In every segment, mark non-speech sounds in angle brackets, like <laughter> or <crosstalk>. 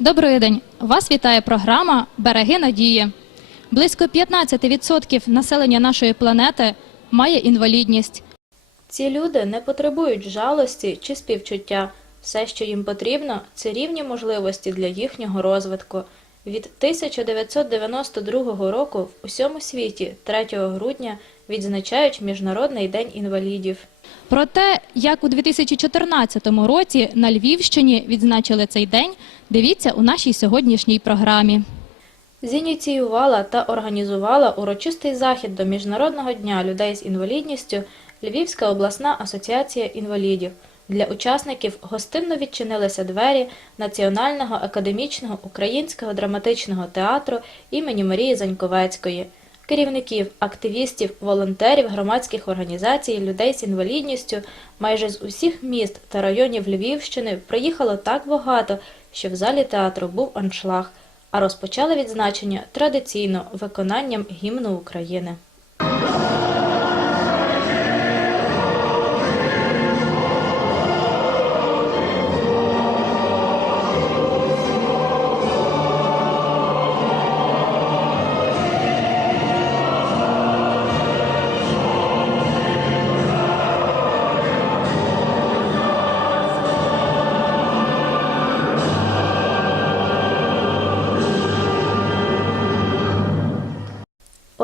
Добрий день. Вас вітає програма Береги надії. Близько 15% населення нашої планети має інвалідність. Ці люди не потребують жалості чи співчуття. Все, що їм потрібно, це рівні можливості для їхнього розвитку. Від 1992 року в усьому світі 3 грудня відзначають Міжнародний день інвалідів. Про те, як у 2014 році на Львівщині відзначили цей день, дивіться у нашій сьогоднішній програмі. Зініціювала та організувала урочистий захід до Міжнародного дня людей з інвалідністю Львівська обласна асоціація інвалідів. Для учасників гостинно відчинилися двері Національного академічного українського драматичного театру імені Марії Заньковецької. Керівників, активістів, волонтерів громадських організацій людей з інвалідністю майже з усіх міст та районів Львівщини приїхало так багато, що в залі театру був аншлаг, а розпочали відзначення традиційно виконанням гімну України.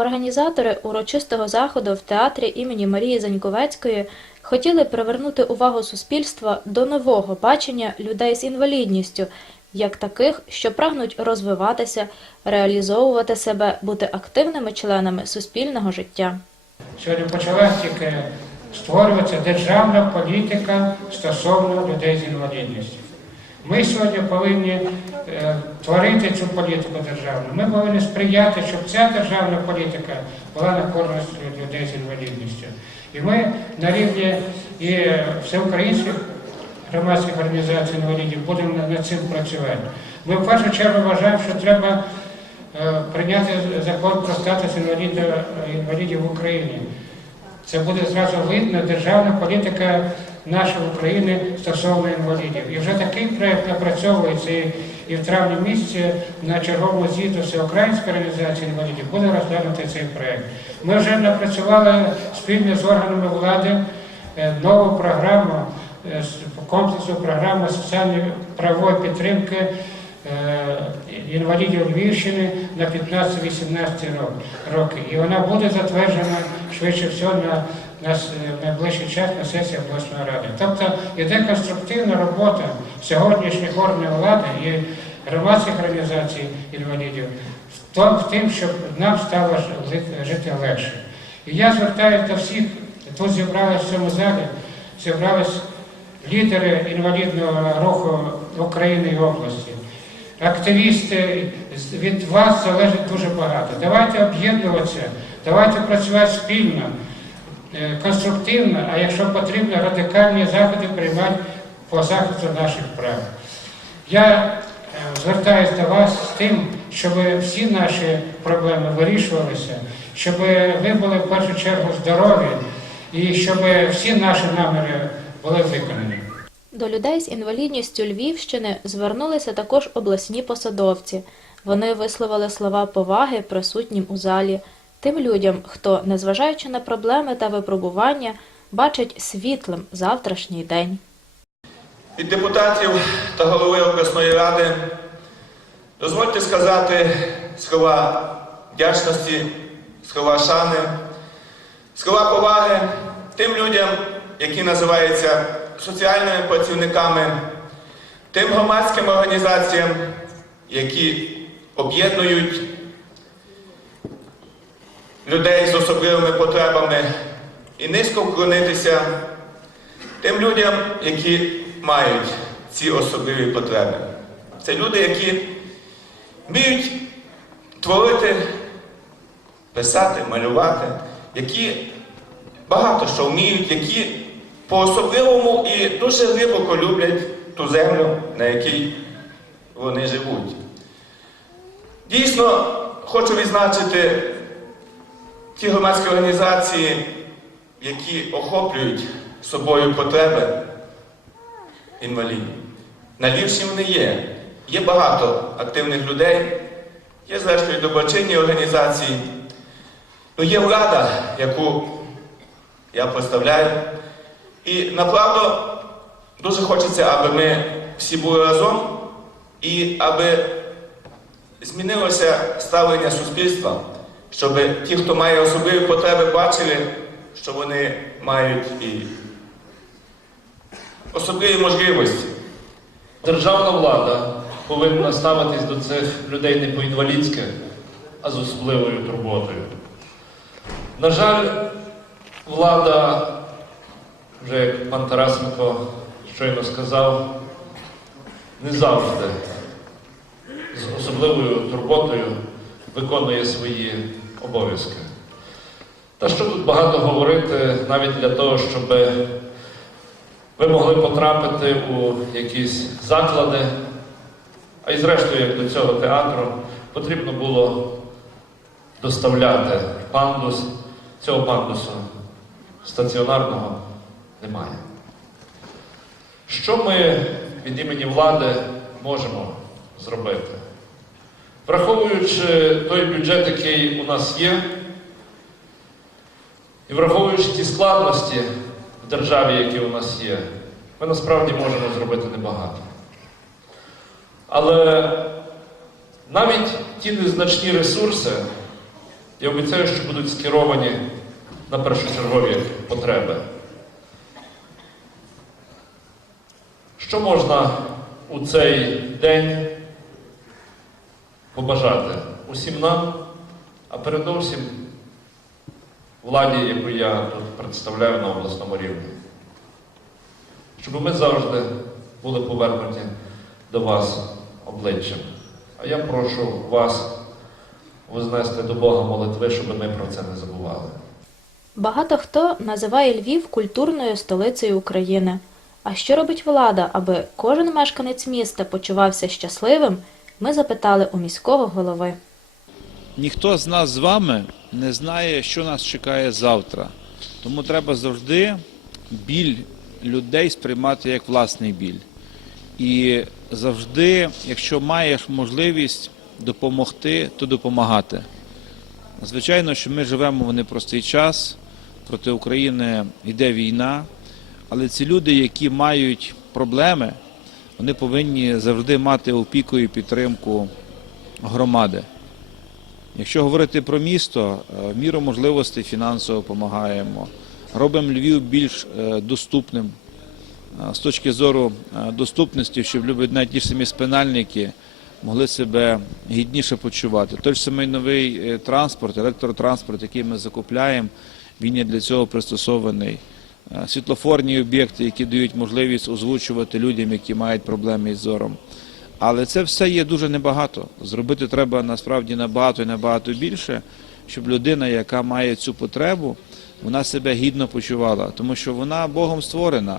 Організатори урочистого заходу в театрі імені Марії Заньковецької хотіли привернути увагу суспільства до нового бачення людей з інвалідністю, як таких, що прагнуть розвиватися, реалізовувати себе, бути активними членами суспільного життя. Сьогодні почалася тільки створюватися державна політика стосовно людей з інвалідністю. Ми сьогодні повинні е, творити цю політику державну. Ми повинні сприяти, щоб ця державна політика була на користь людей з інвалідністю. І ми на рівні і всеукраїнських громадських організацій інвалідів будемо над- цим працювати. Ми в першу чергу вважаємо, що треба е, прийняти закон про статус інваліда, інвалідів в Україні. Це буде зразу видно державна політика нашої України стосовно інвалідів. І вже такий проєкт напрацьовується і- в травні місяці на черговому з'їзду Всеукраїнської організації інвалідів буде розглянути цей проєкт. Ми вже напрацювали спільно з органами влади е, нову програму е, комплексну програму соціальної правової підтримки е, інвалідів Львівщини на 15-18 рок- роки. І вона буде затверджена швидше всього на, на с- найближчий час на сесії обласної ради. Тобто йде конструктивна робота сьогоднішніх органів влади і громадських організацій інвалідів в тим, щоб нам стало жити- легше. І я звертаюся до всіх, тут зібрались в цьому залі, зібрались лідери інвалідного руху України і області, активісти, від вас залежить дуже багато. Давайте об'єднуватися, давайте працювати спільно, е, конструктивно, а якщо потрібно, радикальні заходи приймати по захисту наших прав. Я е, звертаюся до вас з тим, щоб всі наші проблеми вирішувалися, щоб ви були в першу чергу здорові і щоб всі наші наміри були виконані. До людей з інвалідністю Львівщини звернулися також обласні посадовці. Вони висловили слова поваги присутнім у залі, тим людям, хто, незважаючи на проблеми та випробування, бачить світлим завтрашній день. Від депутатів та голови обласної ради дозвольте сказати слова вдячності, слова шани, слова поваги тим людям, які називаються соціальними працівниками, тим громадським організаціям, які об'єднують людей з особливими потребами і низько вклонитися тим людям, які мають ці особливі потреби. Це люди, які вміють творити, писати, малювати, які багато що вміють, які по-особливому і дуже глибоко люблять ту землю, на якій вони живуть. Дійсно, хочу відзначити ті громадські організації, які охоплюють собою потреби інвалідів. На Львівщині вони є. є багато активних людей, є зрештою доброчинні організації. Ну, є влада, яку я представляю. І направду дуже хочеться, аби ми всі були разом і аби змінилося ставлення суспільства, щоб ті, хто має особливі потреби, бачили, що вони мають і особливі можливості. Державна влада повинна ставитись до цих людей не по-інвалідськи, а з особливою турботою. На жаль, влада, вже як пан Тарасенко щойно сказав, не завжди з особливою турботою виконує свої обов'язки. Та що тут багато говорити навіть для того, щоб ви могли потрапити у якісь заклади, а й зрештою, як до цього театру, потрібно було доставляти пандус. Цього пандусу стаціонарного немає. Що ми від імені влади можемо зробити? Враховуючи той бюджет, який у нас є, і враховуючи ті складності в державі, які у нас є, ми насправді можемо зробити небагато. Але навіть ті незначні ресурси, я обіцяю, що будуть скеровані на першочергові потреби. Що можна у цей день побажати усім нам, а передовсім владі, яку я тут представляю на обласному рівні. Щоб ми завжди були повернуті до вас обличчям. А я прошу вас вознести до Бога молитви, щоб ми про це не забували. Багато хто називає Львів культурною столицею України. А що робить влада, аби кожен мешканець міста почувався щасливим? Ми запитали у міського голови. Ніхто з нас з вами не знає, що нас чекає завтра. Тому треба завжди біль людей сприймати як власний біль. І завжди, якщо маєш можливість допомогти, то допомагати. Звичайно, що ми живемо в непростий час, проти України йде війна, але ці люди, які мають проблеми, вони повинні завжди мати опіку і підтримку громади. Якщо говорити про місто, е, міру можливостей фінансово допомагаємо, робимо Львів більш е, доступним е, з точки зору доступності, щоб люди, навіть ті ж самі спинальники могли себе гідніше почувати. Той ж самий новий транспорт, електротранспорт, який ми закупляємо, він є для цього пристосований. Е, Світлофорні об'єкти, які дають можливість озвучувати людям, які мають проблеми із зором. Але це все є дуже небагато. Зробити треба насправді набагато і набагато більше, щоб людина, яка має цю потребу, вона себе гідно почувала, тому що вона Богом створена.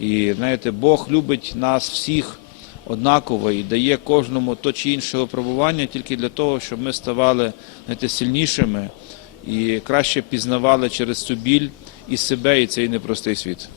І знаєте, Бог любить нас всіх однаково і дає кожному то чи інше випробування тільки для того, щоб ми ставали знаєте, сильнішими і краще пізнавали через цю біль і себе, і цей непростий світ.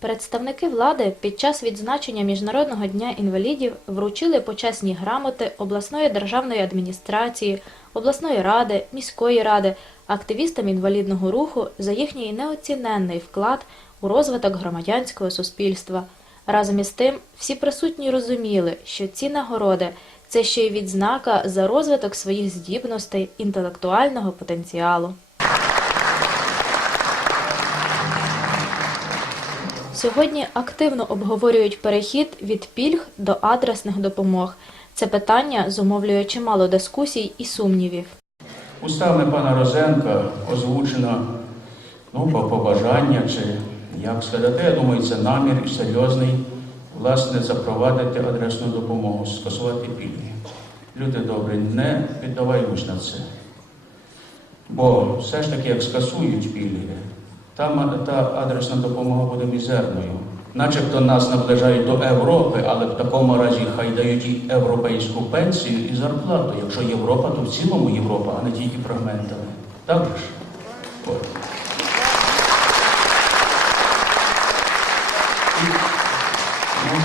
Представники влади під час відзначення Міжнародного дня інвалідів вручили почесні грамоти обласної державної адміністрації, обласної ради, міської ради, активістам інвалідного руху за їхній неоціненний вклад у розвиток громадянського суспільства. Разом із тим, всі присутні розуміли, що ці нагороди це ще й відзнака за розвиток своїх здібностей, інтелектуального потенціалу. Сьогодні активно обговорюють перехід від пільг до адресних допомог. Це питання зумовлює чимало дискусій і сумнівів. Устами пана Розенка озвучено ну, побажання, чи як сказати, я думаю, це намір і серйозний, власне, запровадити адресну допомогу, скасувати пільги. Люди добрі, не піддавайтесь на це. Бо все ж таки, як скасують пільги, там та адресна допомога буде мізерною. Начебто нас наближають до Європи, але в такому разі хай дають і європейську пенсію і зарплату. Якщо Європа, то в цілому Європа, а не тільки фрагментами. Так ж? Ну,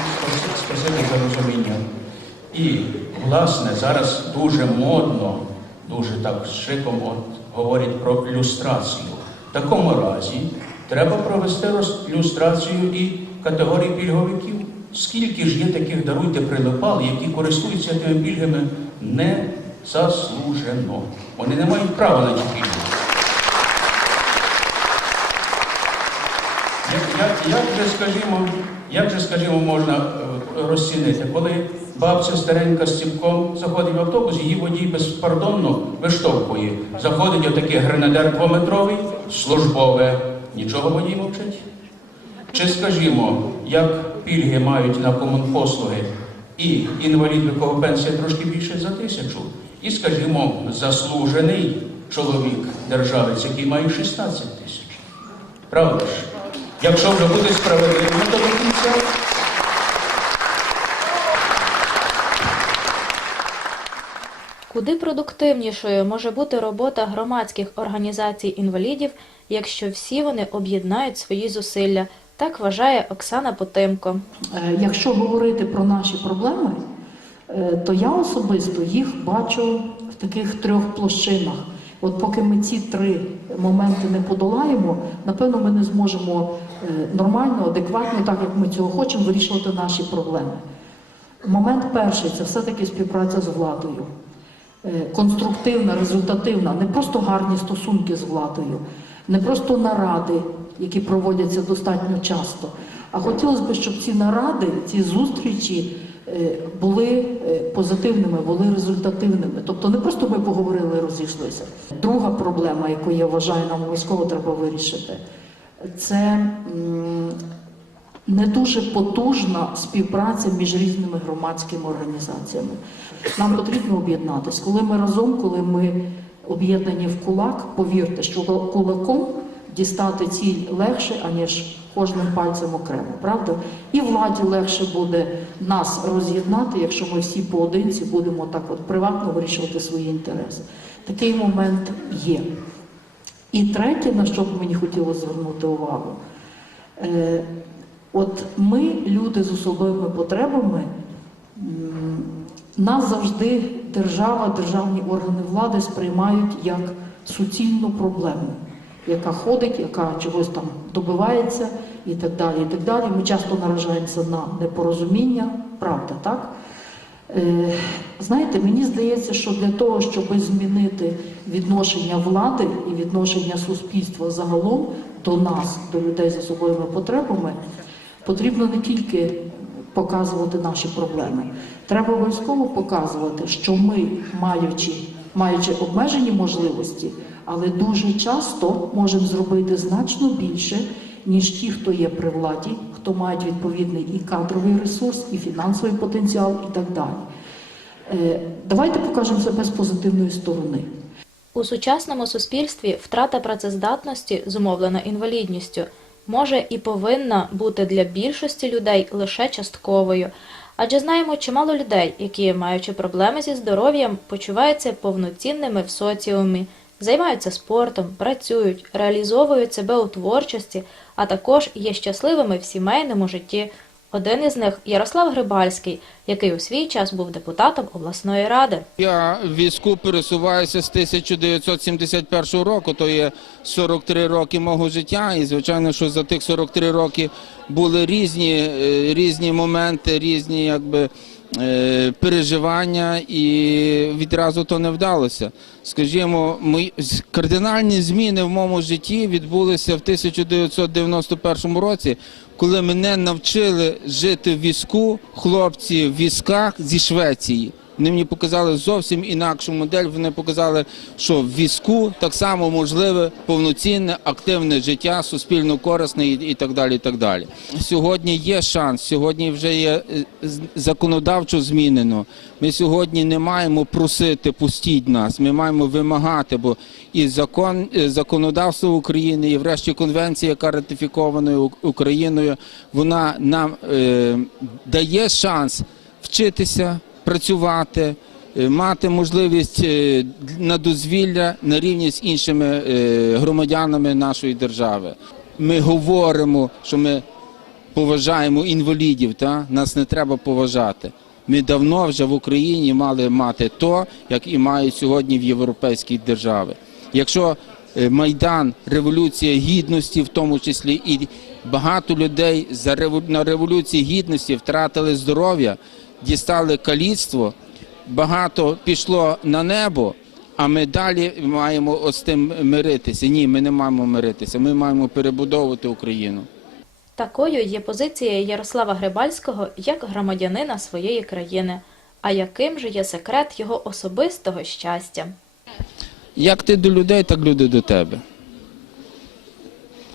спасибі за розуміння. І, власне, зараз дуже модно, дуже так шиком от, говорять про люстрацію. В такому разі треба провести роз- люстрацію і категорії пільговиків. Скільки ж є таких, даруйте, прилипал, які користуються тими пільгами незаслужено. Вони не мають права на ті пільги. Як, як, як, же, скажімо, як же, скажімо, можна е, розцінити, коли бабця старенька з ціпком заходить в автобус, її водій безпардонно виштовхує. Заходить отакий гренадер двометровий, службове, нічого водій мовчить. Чи скажімо, як пільги мають на комунпослуги і інвалід, в пенсія трошки більше за тисячу, і, скажімо, заслужений чоловік державець, який має 16 тисяч. Правда ж? Якщо вже бути справедливим, то до кінця. Куди продуктивнішою може бути робота громадських організацій інвалідів, якщо всі вони об'єднають свої зусилля, так вважає Оксана Потимко. Е, Якщо говорити про наші проблеми, е, то я особисто їх бачу в таких трьох площинах. От поки ми ці три моменти не подолаємо, напевно, ми не зможемо е, нормально, адекватно, так як ми цього хочемо, вирішувати наші проблеми. Момент перший це все-таки співпраця з владою. Е, Конструктивна, результативна, не просто гарні стосунки з владою, не просто наради, які проводяться достатньо часто. А хотілося б, щоб ці наради, ці зустрічі е, були е, позитивними, були результативними. Тобто не просто ми поговорили розійшлися. Друга проблема, яку я вважаю, нам обов'язково треба вирішити, це не дуже потужна співпраця між різними громадськими організаціями. Нам потрібно об'єднатись. Коли ми разом, коли ми об'єднані в кулак, повірте, що кулаком дістати ціль легше, аніж кожним пальцем окремо, правда? І владі легше буде нас роз'єднати, якщо ми всі поодинці будемо так от приватно вирішувати свої інтереси. Такий момент є. І третє, на що б мені хотілося звернути увагу, Е, От ми, люди з особливими потребами, нас завжди держава, державні органи влади сприймають як суцільну проблему, яка ходить, яка чогось там добивається і так далі. І так далі. Ми часто наражаємося на непорозуміння, правда, так? Е, Знаєте, мені здається, що для того, щоб змінити відношення влади і відношення суспільства загалом до нас, до людей з особливими потребами, потрібно не тільки показувати наші проблеми. Треба обов'язково показувати, що ми, маючи, маючи обмежені можливості, але дуже часто можемо зробити значно більше, ніж ті, хто є при владі, хто мають відповідний і кадровий ресурс, і фінансовий потенціал, і так далі. Е, Давайте покажемо себе з позитивної сторони. У сучасному суспільстві втрата працездатності, зумовлена інвалідністю, може і повинна бути для більшості людей лише частковою. Адже знаємо чимало людей, які, маючи проблеми зі здоров'ям, почуваються повноцінними в соціумі, займаються спортом, працюють, реалізовують себе у творчості, а також є щасливими в сімейному житті. Один із них Ярослав Грибальський, який у свій час був депутатом обласної ради. Я в візку пересуваюся з 1971 року, то є 43 роки мого життя. І звичайно, що за тих 43 роки були різні, е, різні моменти, різні якби. е, Переживання і відразу то не вдалося. Скажімо, мої кардинальні зміни в моєму житті відбулися в 1991 році, коли мене навчили жити в візку хлопці в візках зі Швеції. Вони мені показали зовсім інакшу модель. Вони показали, що в візку так само можливе повноцінне активне життя, суспільно корисне і, і так далі. І так далі. Сьогодні є шанс. Сьогодні вже є е, законодавчо змінено. Ми сьогодні не маємо просити пустіть нас. Ми маємо вимагати, бо і закон е, законодавство України, і врешті конвенція, яка ратифікована Україною, вона нам е, дає шанс вчитися, працювати, е, мати можливість е, на дозвілля на рівні з іншими е, громадянами нашої держави. Ми говоримо, що ми поважаємо інвалідів, та нас не треба поважати. Ми давно вже в Україні мали мати то, як і мають сьогодні в європейській державі. Якщо Майдан, революція гідності, в тому числі і багато людей за на революції гідності втратили здоров'я, дістали каліцтво, багато пішло на небо. А ми далі маємо з тим миритися. Ні, ми не маємо миритися. Ми маємо перебудовувати Україну. Такою є позиція Ярослава Грибальського як громадянина своєї країни. А яким же є секрет його особистого щастя? Як ти до людей, так люди до тебе.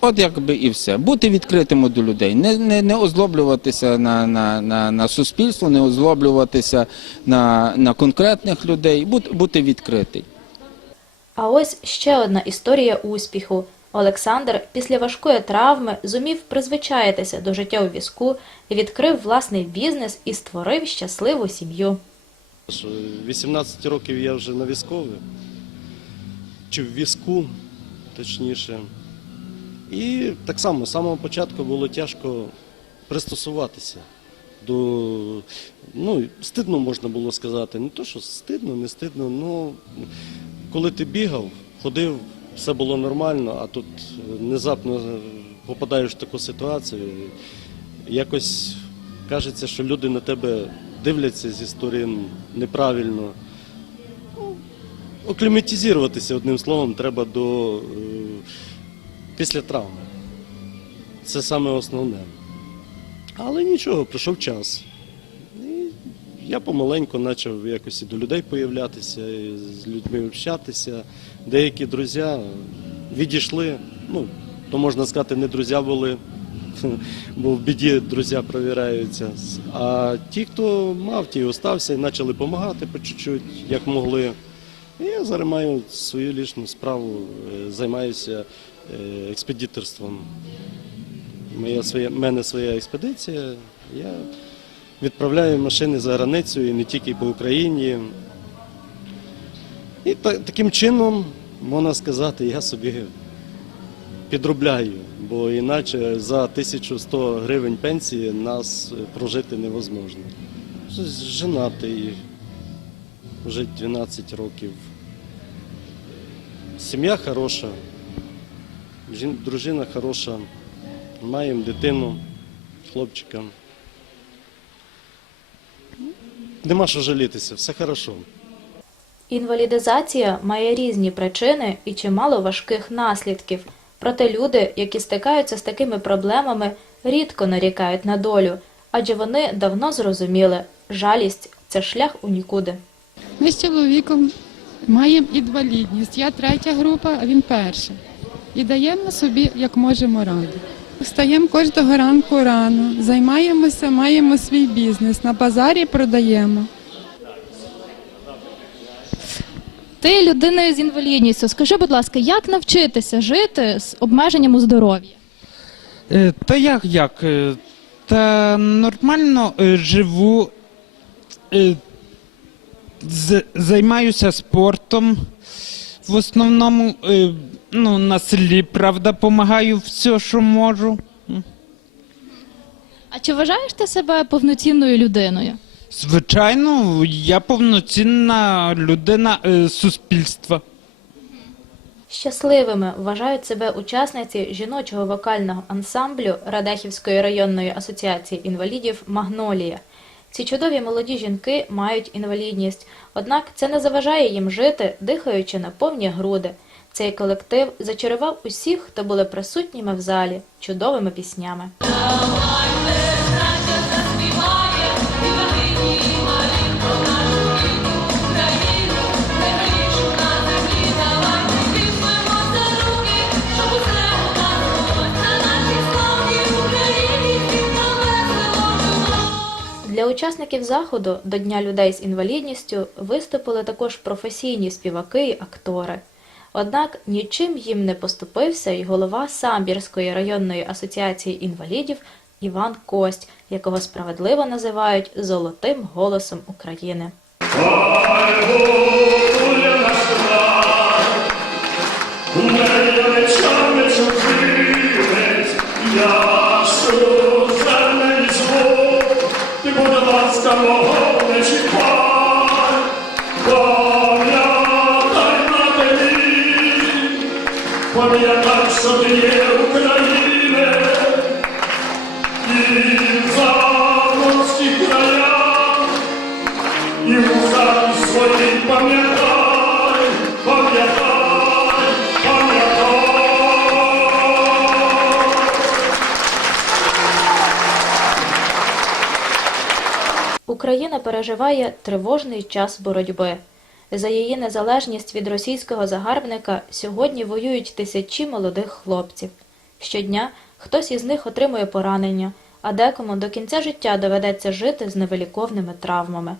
От якби і все. Бути відкритим до людей. Не, не, не озлоблюватися на, на, на, на суспільство, не озлоблюватися на, на конкретних людей, бути, бути відкритий. А ось ще одна історія успіху. Олександр після важкої травми зумів призвичаїтися до життя у візку, відкрив власний бізнес і створив щасливу сім'ю. Що 18 років я вже на військові, чи в візку, точніше. І так само, з самого початку було тяжко пристосуватися до. Ну, стидно можна було сказати. Не то, що стидно, не стидно. Ну, коли ти бігав, ходив, все було нормально, а тут внезапно попадаєш в таку ситуацію. Якось кажеться, що люди на тебе дивляться зі сторін неправильно. Ну, Окліматизуватися одним словом треба до е, після травми. Це саме основне. Але нічого, пройшов час. І я помаленьку почав якось до людей появлятися, з людьми общатися. Деякі друзі відійшли, ну, то можна сказати, не друзі були, <laughs> бо в біді друзі провіряються. А ті, хто мав, ті остався і почали допомагати по чуть-чуть, як могли. І я зараз свою лічну справу, е, займаюся експедиторством. Моя своя, мене своя експедиція. Я відправляю машини за границю і не тільки по Україні. І та, таким чином, можна сказати, я собі підробляю, бо іначе за 1100 гривень пенсії нас прожити невозможно. Женатий, вже 12 років. Сім'я хороша, дружина хороша, маємо дитину, хлопчика. Нема що жалітися, все хорошо. Інвалідизація має різні причини і чимало важких наслідків. Проте люди, які стикаються з такими проблемами, рідко нарікають на долю, адже вони давно зрозуміли, жалість це шлях у нікуди. Ми з чоловіком маємо інвалідність. Я третя група, а він перша. І даємо собі, як можемо раду. Встаємо кожного ранку рано, займаємося, маємо свій бізнес, на базарі продаємо. Ти людиною з інвалідністю. Скажи, будь ласка, як навчитися жити з обмеженням у здоров'ї? Е, Та як як? е, Та нормально е, живу, е, з- займаюся спортом. В основному е, ну, на селі, правда, допомагаю все, що можу. А чи вважаєш ти себе повноцінною людиною? Звичайно, я повноцінна людина е, суспільства. Щасливими вважають себе учасниці жіночого вокального ансамблю Радехівської районної асоціації інвалідів Магнолія. Ці чудові молоді жінки мають інвалідність, однак це не заважає їм жити, дихаючи на повні груди. Цей колектив зачарував усіх, хто були присутніми в залі, чудовими піснями. Для учасників заходу до Дня людей з інвалідністю виступили також професійні співаки і актори. Однак нічим їм не поступився й голова Самбірської районної асоціації інвалідів Іван Кость, якого справедливо називають золотим голосом України. Буде ласка мого пам'ятав, ти є Україне, і Україна переживає тривожний час боротьби. За її незалежність від російського загарбника сьогодні воюють тисячі молодих хлопців. Щодня хтось із них отримує поранення, а декому до кінця життя доведеться жити з невиліковними травмами.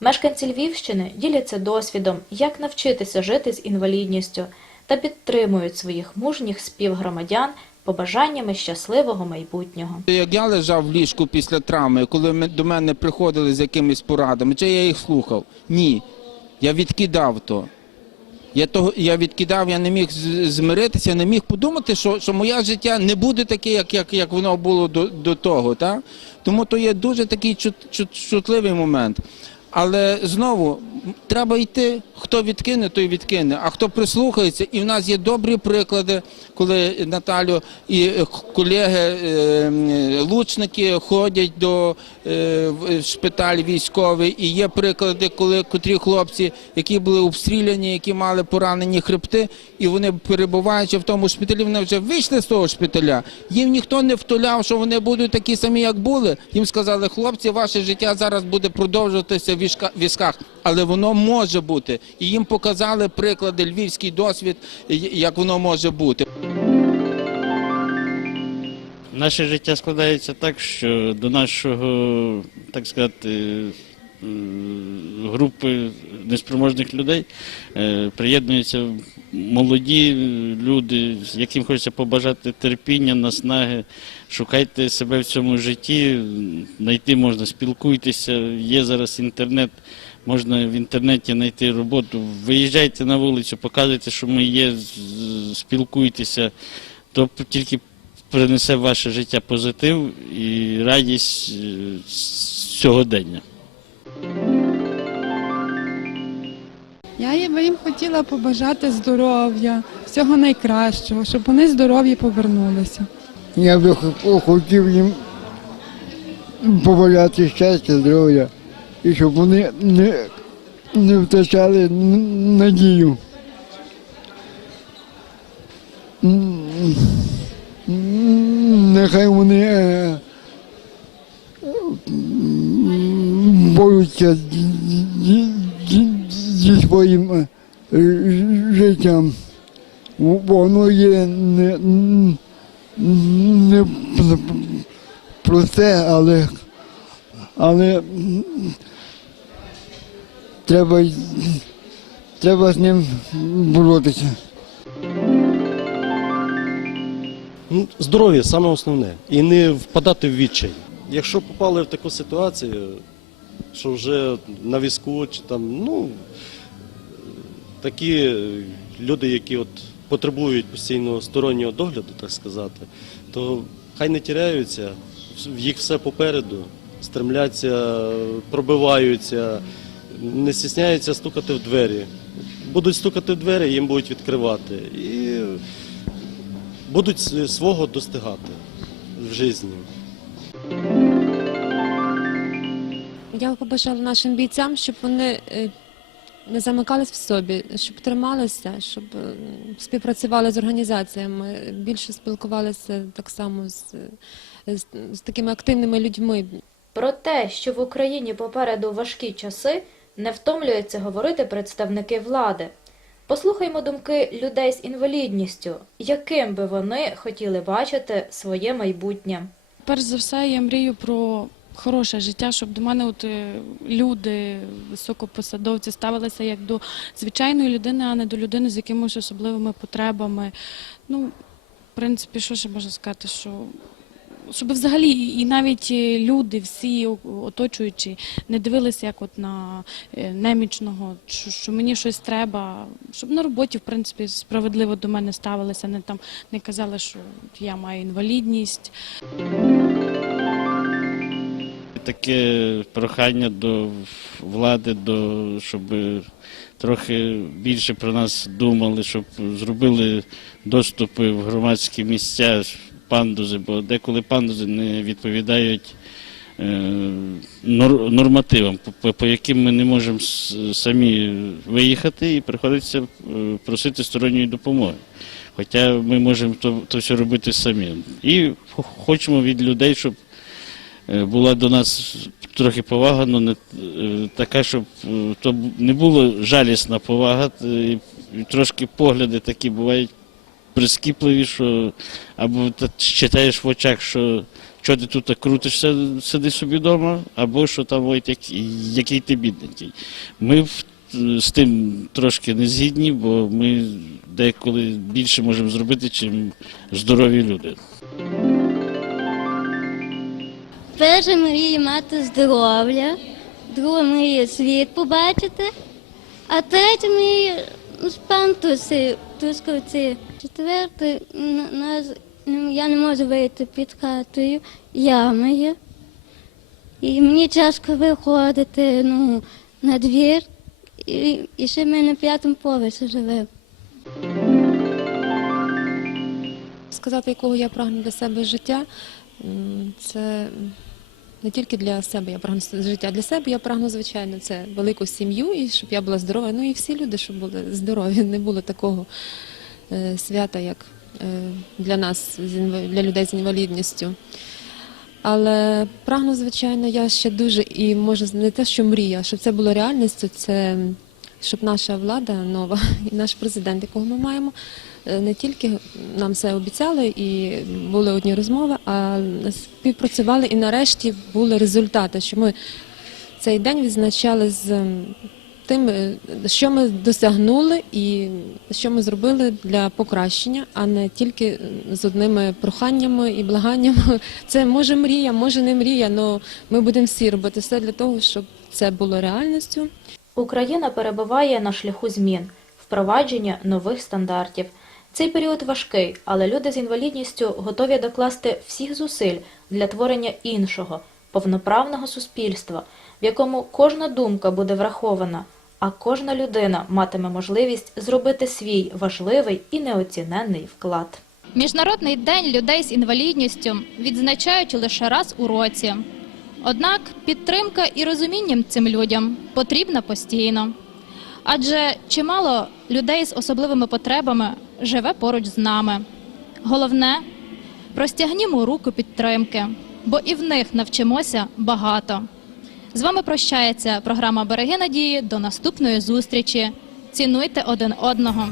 Мешканці Львівщини діляться досвідом, як навчитися жити з інвалідністю, та підтримують своїх мужніх співгромадян побажаннями щасливого майбутнього. Як я лежав в ліжку після травми, коли до мене приходили з якимись порадами, чи я їх слухав? Ні. Я відкидав то. Я, того, я відкидав, я не міг змиритися, не міг подумати, що, що моє життя не буде таке, як, як, як воно було до, до того. Та? Тому то є дуже такий чут, чут, чутливий момент. Але знову треба йти. Хто відкине, той відкине. А хто прислухається, і в нас є добрі приклади, коли Наталю і е, колеги е, м, лучники ходять до е, шпиталь військовий. І є приклади, коли котрі хлопці, які були обстріляні, які мали поранені хребти, і вони перебуваючи в тому шпиталі, вони вже вийшли з того шпиталя. Їм ніхто не втуляв, що вони будуть такі самі, як були. Їм сказали, хлопці, ваше життя зараз буде продовжуватися в візках, але воно може бути. І їм показали приклади, львівський досвід, як воно може бути. Наше життя складається так, що до нашого, так сказати, е, групи неспроможних людей е, приєднуються молоді люди, яким хочеться побажати терпіння, наснаги. Шукайте себе в цьому житті, знайти можна, спілкуйтеся. Є зараз інтернет, можна в інтернеті знайти роботу. Виїжджайте на вулицю, показуйте, що ми є, спілкуйтеся. То тільки принесе в ваше життя позитив і радість е, сьогодення. Я би їм хотіла побажати здоров'я, всього найкращого, щоб вони здорові повернулися. Я би хотів їм побажати щастя, здоров'я, і щоб вони не, не втрачали надію. Нехай вони е, борються зі своїм е, життям. Воно є не, не просте, але, але треба, треба з ним боротися. Ну, здоров'я саме основне. І не впадати в відчай. Якщо попали в таку ситуацію, що вже на візку чи там, ну такі люди, які от потребують постійного стороннього догляду, так сказати, то хай не тіряються, їх все попереду, стремляться, пробиваються, не стісняються стукати в двері. Будуть стукати в двері, їм будуть відкривати. І будуть свого достигати в житті. Я побажала нашим бійцям, щоб вони е, не замикались в собі, щоб трималися, щоб е, співпрацювали з організаціями, більше спілкувалися так само з, з, з такими активними людьми. Про те, що в Україні попереду важкі часи, не втомлюються говорити представники влади. Послухаймо думки людей з інвалідністю, яким би вони хотіли бачити своє майбутнє. Перш за все, я мрію про хороше життя, щоб до мене от е, люди, високопосадовці ставилися як до звичайної людини, а не до людини з якимись особливими потребами. Ну, в принципі, що ще можна сказати, що щоб взагалі і навіть е, люди, всі оточуючі, не дивилися як от на е, немічного, що мені щось треба, щоб на роботі, в принципі, справедливо до мене ставилися, не там не казали, що я маю інвалідність. таке прохання до влади, до, щоб трохи більше про нас думали, щоб зробили доступи в громадські місця, пандузи, бо деколи пандузи не відповідають е, нормативам, по, яким ми не можемо самі виїхати і приходиться е, просити сторонньої допомоги. Хоча ми можемо то, то все робити самі. І хочемо від людей, щоб е, була до нас трохи повага, але не така, щоб то не було жалісна повага, і трошки погляди такі бувають прискіпливі, що або читаєш в очах, що що ти тут крутишся, сиди собі вдома, або що там ой, як, який ти бідненький. Ми в- з тим трошки не згідні, бо ми деколи більше можемо зробити, чим здорові люди. Перша мрія мати здоров'я, друга мрія світ побачити, а третя мрія ну, спан туси, тускавці. Четверта н- нас я не можу вийти під хатою, яма є. І мені тяжко виходити ну, на двір, і, і ще ми на п'ятому поверсі живемо. Сказати, якого я прагну для себе життя, це не тільки для себе я прагну життя. Для себе я прагну, звичайно, це велику сім'ю і щоб я була здорова. Ну і всі люди, щоб були здорові. Не було такого е, свята, як е, для нас, для людей з інвалідністю. Але прагну, звичайно, я ще дуже і може не те, що мрія, щоб це було реальністю, це щоб наша влада нова і наш президент, якого ми маємо, е, не тільки нам все обіцяли і були одні розмови, а співпрацювали і нарешті були результати, що ми цей день відзначали з тим, е, що ми досягнули і що ми зробили для покращення, а не тільки з одними проханнями і благаннями. <laughs> Це може мрія, може не мрія, але ми будемо всі робити все для того, щоб це було реальністю. Україна перебуває на шляху змін, впровадження нових стандартів. Цей період важкий, але люди з інвалідністю готові докласти всіх зусиль для творення іншого, повноправного суспільства, в якому кожна думка буде врахована, а кожна людина матиме можливість зробити свій важливий і неоціненний вклад. Міжнародний день людей з інвалідністю відзначають лише раз у році. Однак підтримка і розуміння цим людям потрібна постійно. Адже чимало людей з особливими потребами живе поруч з нами. Головне простягнімо руку підтримки, бо і в них навчимося багато. З вами прощається програма Береги надії. До наступної зустрічі. Цінуйте один одного.